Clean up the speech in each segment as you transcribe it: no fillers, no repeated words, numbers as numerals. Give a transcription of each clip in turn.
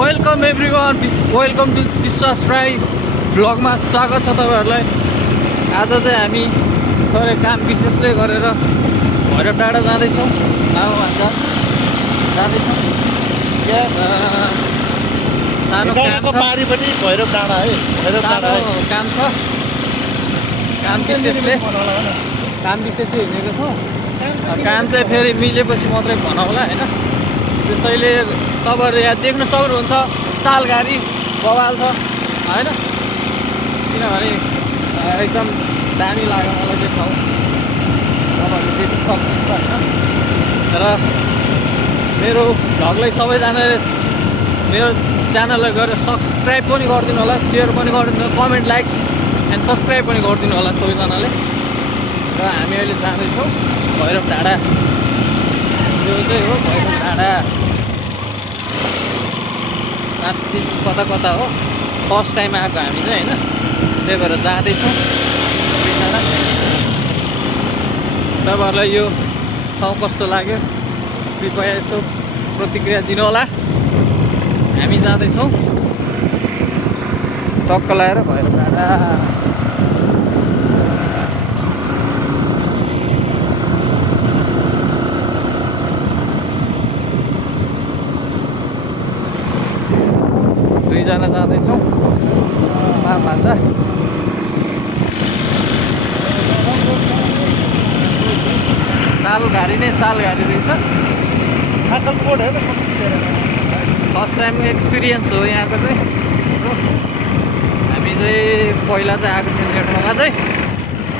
Welcome everyone, welcome to विश्वास राई भ्लगमा स्वागत छ तपाईहरुलाई। आज चाहिँ हामी थोरै काम विशेषले गरेर भैरव डाँडा जाँदैछौँ। जाँदैछौँ सानो काम छ, पारिपट्टि भैरव डाँडा है। भैरव डाँडा काम छ, काम विशेषले हिँडेको छौँ। काम चाहिँ फेरि मिलेपछि मात्रै भनौँला हैन। त्यसैले तपाईहरु यहाँ देख्न सक्नुहुन्छ सालघारी बवाल छ हैन, किनभने एकदम दामी लाग्यो मलाई त्यो ठाउँ। तपाईहरु देख्न सक्नुहुन्छ हैन। र मेरो भ्लगलाई सबैजनाले मेरो च्यानललाई गएर सब्सक्राइब पनि गरिदिनु होला, सेयर पनि गरिदिनु, कमेन्ट, लाइक्स एन्ड सब्सक्राइब पनि गरिदिनु होला सबैजनाले। र हामी अहिले जाँदैछौँ भैरव डाँडा। यो चाहिँ हो भैरव डाँडा। माथि कता कता हो, फर्स्ट टाइम आएको हामी चाहिँ होइन, त्यही भएर जाँदैछौँ डाँडा। तपाईँहरूलाई यो ठाउँ कस्तो लाग्यो कृपया यसो प्रतिक्रिया दिनु होला। हामी जाँदैछौँ टक्क लगाएर भैरव डाँडा। दुईजना जाँदैछौँ भान्जा। सालघारी नै सालघारी रहेछ। फर्स्ट टाइम एक्सपिरियन्स हो यहाँको चाहिँ। हामी चाहिँ पहिला चाहिँ आएको थियौँ यो ठाउँमा चाहिँ,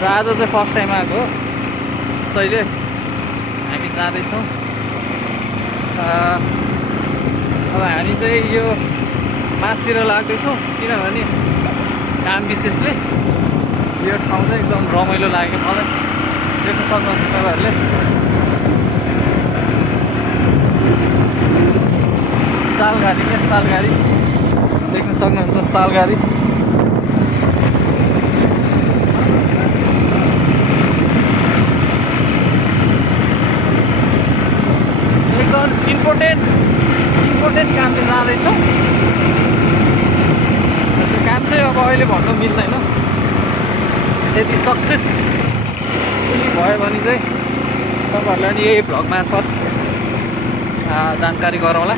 र आज चाहिँ फर्स्ट टाइम आएको हो। त्यसैले हामी जाँदैछौँ। अब हामी चाहिँ यो मासतिर लाग्दैछौँ, किनभने काम विशेषले यो ठाउँ चाहिँ एकदम रमाइलो लाग्यो मलाई। देख्न सक्नुहुन्छ तपाईँहरूले। सालघारी नै सालघारी देख्न सक्नुहुन्छ, सालघारी। एकदम इम्पोर्टेन्ट काम चाहिँ जाँदैछौँ। काम चाहिँ अब अहिले भन्नु मिल्दैन। यदि सक्सेस पनि भयो भने चाहिँ तपाईँहरूलाई नि यही भ्लग मार्फत जानकारी गरौँला।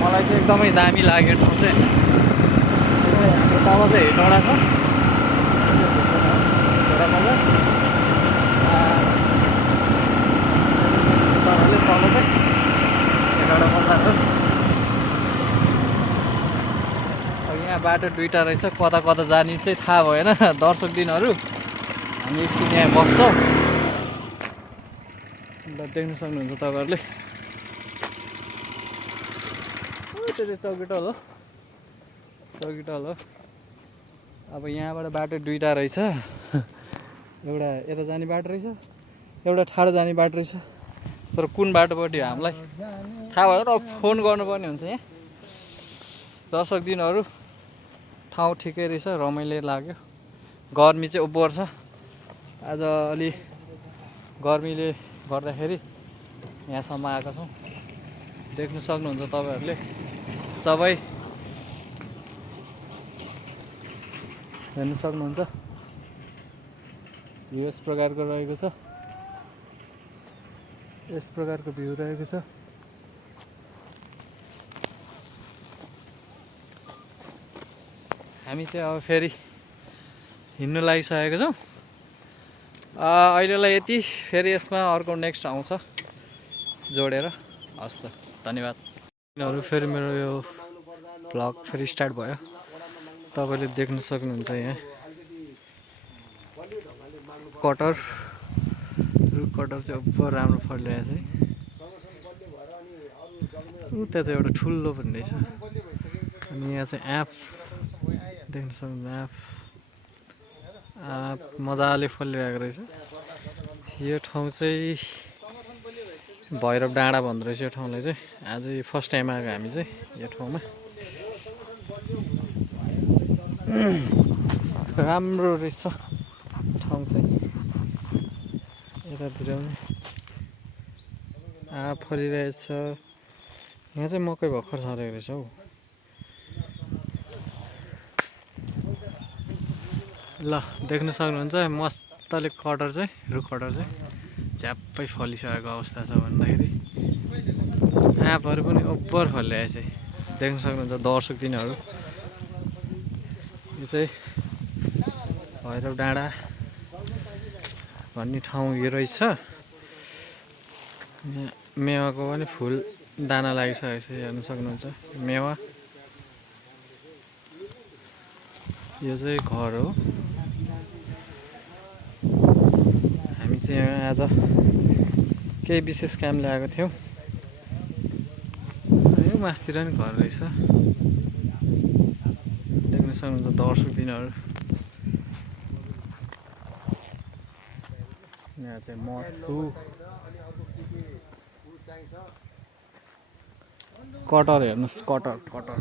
मलाई चाहिँ एकदमै दामी लाग्यो ठाउँ चाहिँ। हाम्रो तल चाहिँ हेटौँडा छ, तपाईँहरूले तल चाहिँ हेटौँडा बजार हो। यहाँ बाटो दुईवटा रहेछ, कता कता जाने चाहिँ थाहा भएन। दर्शक दिनहरू हामी एकछिन यहाँ बस्छौँ। देख्न सक्नुहुन्छ तपाईँहरूले। त्यो चौकीटल हो, चौकीटल हो। अब यहाँबाट बाटो दुईवटा रहेछ। एउटा यता जाने बाटो रहेछ, एउटा ठाडो जाने बाटो रहेछ। तर कुन बाटोपट्टि हामीलाई थाहा भएन। अब फोन गर्नुपर्ने हुन्छ यहाँ। दर्शक दिनहरू ठाउँ ठिकै रहेछ, रमाइलो लाग्यो। गर्मी चाहिँ ओभर छ आज। अलि गर्मीले गर्दाखेरि यहाँसम्म आएका छौँ। देख्न सक्नुहुन्छ तपाईँहरूले सबै, हेर्न सक्नुहुन्छ। भ्यू यस प्रकारको रहेको छ, यस प्रकारको भ्यू रहेको छ। हामी चाहिँ अब फेरि हिँड्नु लागिसकेको छौँ। अहिलेलाई यति, फेरि यसमा अर्को नेक्स्ट आउँछ जोडेर। हस् त, धन्यवाद। फेरि मेरो यो भ्लग फेरि स्टार्ट भयो। तपाईँले देख्न सक्नुहुन्छ यहाँ कटर, रुख कटर चाहिँ उपर राम्रो फलिरहेको छ है। उता चाहिँ एउटा ठुलो पनि रहेछ। अनि यहाँ चाहिँ आँप देख्न सक्नुहुन्छ, आँप मजाले फलिरहेको रहेछ। यो ठाउँ चाहिँ भैरव डाँडा भन्दो रहेछ यो ठाउँलाई चाहिँ। आज फर्स्ट टाइम आएको हामी चाहिँ यो ठाउँमा। राम्रो रहेछ ठाउँ चाहिँ। यतातिर पनि आँप फलिरहेछ, यहाँ चाहिँ मकै भर्खर छरेको रहेछ हौ। ल देख्न सक्नुहुन्छ मस्तले कटर चाहिँ रुख कटर चाहिँ झ्याप्पै फलिसकेको अवस्था छ भन्दाखेरि आँपहरू पनि ओभर फलिरहेछ। देख्न सक्नुहुन्छ दर्शक दिनहरू। यो चाहिँ भैरव डाँडा भन्ने ठाउँ यो रहेछ। यहाँ मेवाको पनि फुल दाना लागिसकेको छ हेर्न सक्नुहुन्छ मेवा। यो चाहिँ घर हो। हामी चाहिँ यहाँ आज केही विशेष कामले आएको थियौँ। यो मासतिर नि घर रहेछ। देख्न सक्नुहुन्छ दर्शक दिनहरू। यहाँ चाहिँ म छु। कटर हेर्नुहोस् कटर कटर।